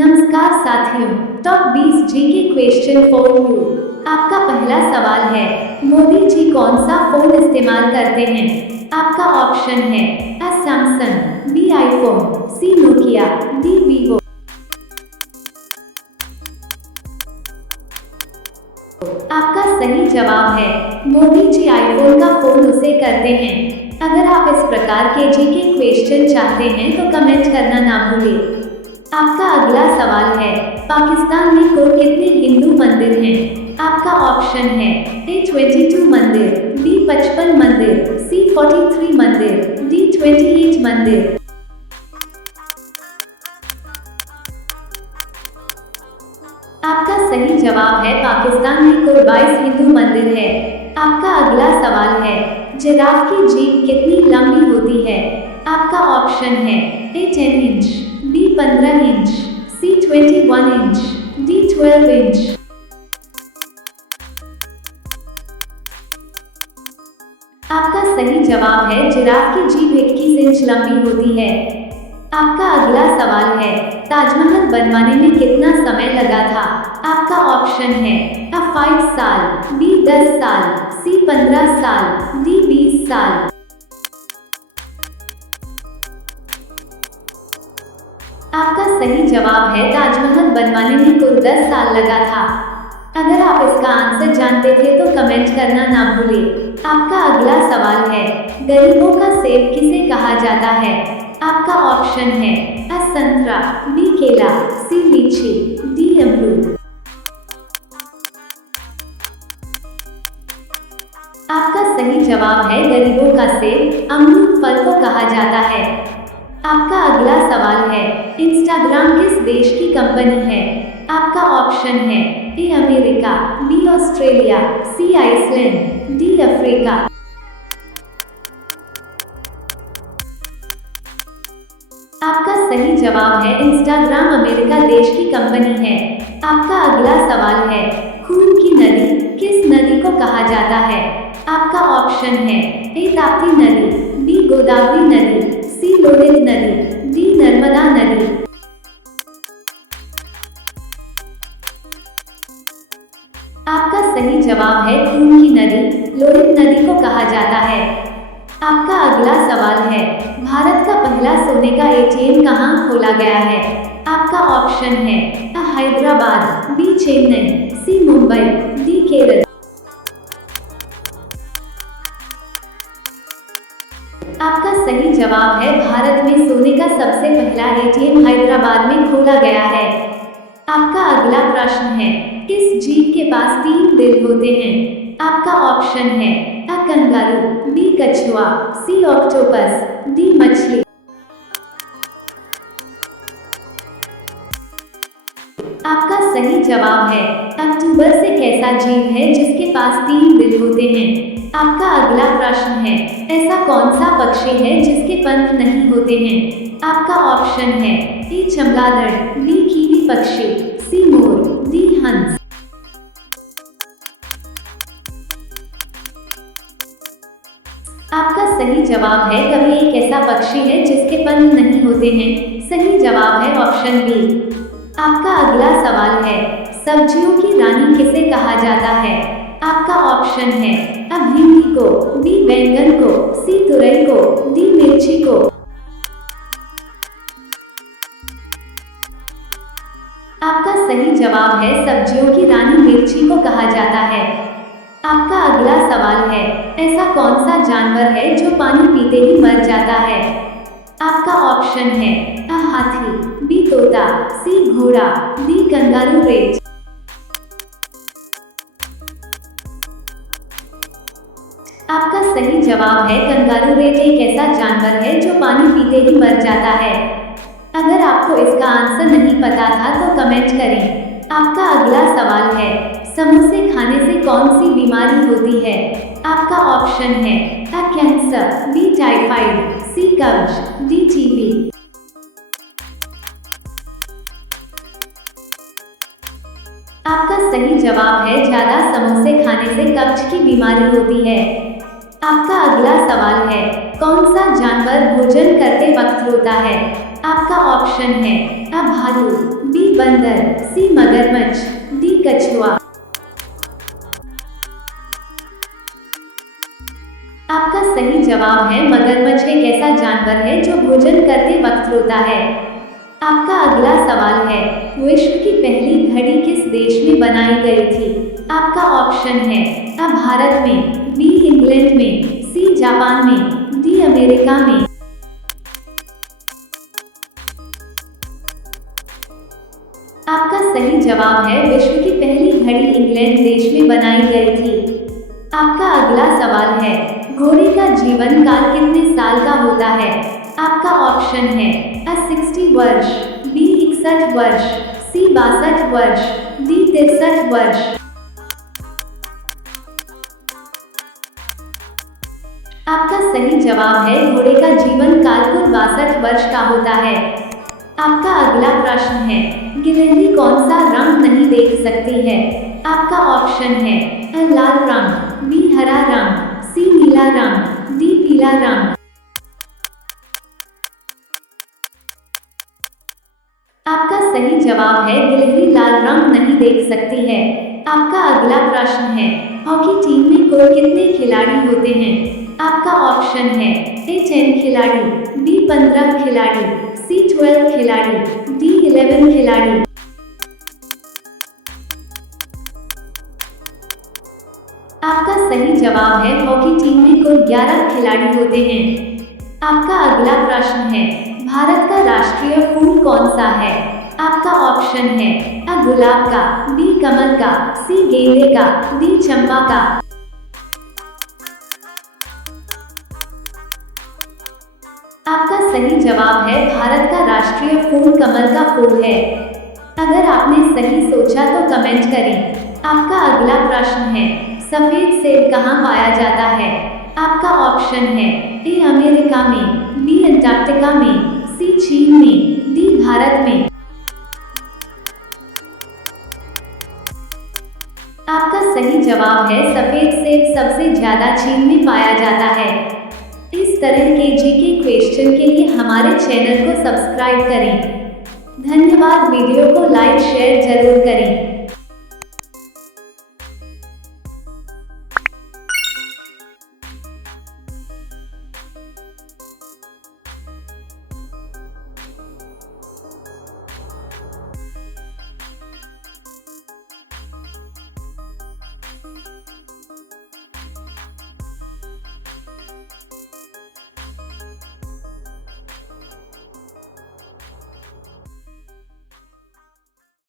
नमस्कार साथियों, top 20 GK question for you. आपका पहला सवाल है, मोदी जी कौन सा फोन इस्तेमाल करते हैं? आपका ऑप्शन है A Samsung, B iPhone, C Nokia, D Vivo. आपका सही जवाब है मोदी जी आईफोन का फोन उसे करते हैं। अगर आप इस प्रकार के जीके क्वेश्चन चाहते हैं तो कमेंट करना ना भूलें। आपका अगला सवाल है, पाकिस्तान में कुल कितने हिंदू मंदिर हैं? आपका ऑप्शन है A 22 मंदिर, B 55 मंदिर, C 43 मंदिर, D 28 मंदिर। आपका सही जवाब है पाकिस्तान में कुल 22 हिंदू मंदिर है। आपका अगला सवाल है, जिराफ की जीभ कितनी लंबी होती है? आपका ऑप्शन है A 10 inch, B 15 inch, C 21 inch, D 12 inch. आपका सही जवाब है जिराफ की जीभ 21 इंच लंबी होती है। आपका अगला सवाल है, ताजमहल बनवाने में कितना समय लगा था? आपका ऑप्शन है A 5 साल, B 10 साल, C 15 साल, D 20 साल। आपका सही जवाब है ताजमहल बनवाने में कुल 10 साल लगा था। अगर आप इसका आंसर जानते थे तो कमेंट करना ना भूलें। आपका अगला सवाल है, गरीबों का सेब किसे कहा जाता है? आपका ऑप्शन है A संतरा, B केला, C लीची, D अमरूद। आपका सही जवाब है गरीबों का सेब अमरूद फल को कहा जाता है। आपका अगला सवाल है, इंस्टाग्राम किस देश की कंपनी है? आपका ऑप्शन है A America, B Australia, C Iceland, D Africa. आपका सही जवाब है इंस्टाग्राम अमेरिका देश की कंपनी है। आपका अगला सवाल है, खून की नदी किस नदी को कहा जाता है? आपका ऑप्शन है A ताप्ती नदी, B गोदावरी नदी, C लोहित नदी, D नर्मदा नदी। आपका सही जवाब है खून की नदी लोहित नदी को कहा जाता है। आपका अगला सवाल है, भारत का पहला सोने का ATM कहाँ खोला गया है? आपका ऑप्शन है A Hyderabad, B Chennai, C Mumbai, D Kerala. आपका सही जवाब है भारत में सोने का सबसे पहला ATM हैदराबाद में खोला गया है। आपका अगला प्रश्न है, किस जीव के पास 3 दिल होते हैं? आपका ऑप्शन है A कंगारू, B कछुआ, C ऑक्टोपस, D मछली। आपका सही जवाब है अक्टूबर से कैसा जीव है जिसके पास 3 दिल होते हैं? आपका अगला प्रश्न है, ऐसा कौन सा पक्षी है जिसके पंख नहीं होते हैं? आपका ऑप्शन है A चमगादड़, B कीवी पक्षी, C मोर, D हंस। आपका सही जवाब है कभी एक ऐसा पक्षी है जिसके पंख नहीं होते हैं। सही जवाब है ऑप्शन बी। आपका अगला सवाल है, सब्जियों की रानी किसे कहा जाता है? आपका ऑप्शन है A भिंडी को, B बैंगन को, C तुरई को, D मिर्ची को। आपका सही जवाब है सब्जियों की रानी मिर्ची को कहा जाता है। आपका अगला सवाल है, ऐसा कौन सा जानवर है जो पानी पीते ही मर जाता है? आपका ऑप्शन है A हाथी, B तोता, C घोड़ा, D कंगारू रेट। आपका सही जवाब है कंगारू रेट एक ऐसा जानवर है जो पानी पीते ही मर जाता है। अगर आपको इसका आंसर नहीं पता था तो कमेंट करें। आपका अगला सवाल है, समोसे खाने से कौन सी बीमारी होती है? आपका ऑप्शन है A cancer, B typhoid, C कब्ज, D टीबी। आपका सही जवाब है ज्यादा समोसे खाने से कब्ज की बीमारी होती है। आपका अगला सवाल है, कौन सा जानवर भोजन करते वक्त रोता है? आपका ऑप्शन है A भालू, बी बंदर, सी मगरमच्छ, डी कछुआ। आपका सही जवाब है मगरमच्छ एक ऐसा जानवर है जो भोजन करते वक्त रोता है। आपका अगला सवाल है, विश्व की पहली घड़ी किस देश में बनाई गई थी? आपका ऑप्शन है आ भारत में, बी इंग्लैंड में, सी जापान में, डी अमेरिका में। आपका सही जवाब है विश्व की पहली घड़ी इंग्लैंड देश में बनाई गई थी। आपका अगला सवाल है, घोड़े का जीवन काल कितने साल का होता है? आपका ऑप्शन है आ 60 वर्ष, बी 61 वर्ष, सी 62 वर्ष, डी 63 वर्ष। आपका सही जवाब है घोड़े का जीवन काल कुल 62 वर्ष का होता है। आपका अगला प्रश्न है, गिलहरी कौन सा रंग नहीं देख सकती है? आपका ऑप्शन है आ लाल रंग, बी हरा रंग, सी नीला रंग, डी पीला रंग। आपका सही जवाब है गिलहरी लाल रंग नहीं देख सकती है। आपका अगला प्रश्न है, हॉकी टीम में कुल कितने खिलाड़ी होते हैं? आपका ऑप्शन है ए 10 खिलाड़ी, बी 15 खिलाड़ी, सी 12 खिलाड़ी, डी 11 खिलाड़ी। आपका सही जवाब है हॉकी टीम में कुल 11 खिलाड़ी होते हैं। आपका अगला प्रश्न है, भारत का राष्ट्रीय फूल कौन सा है? आपका ऑप्शन है आ गुलाब का, बी कमल का, सी गेंदे का, डी चंपा का। आपका सही जवाब है भारत का राष्ट्रीय फूल कमल का फूल है। अगर आपने सही सोचा तो कमेंट करें। आपका अगला प्रश्न है, सफेद सेब कहाँ पाया जाता है? आपका ऑप्शन है ए अमेरिका में, बी अंटार्कटिका में, सी चीन में, डी भारत में। आपका सही जवाब है सफेद सेब सबसे ज्यादा चीन में पाया जाता है। इस तरह के जीके क्वेश्चन के लिए हमारे चैनल को सब्सक्राइब करें। धन्यवाद। वीडियो को लाइक शेयर जरूर करें।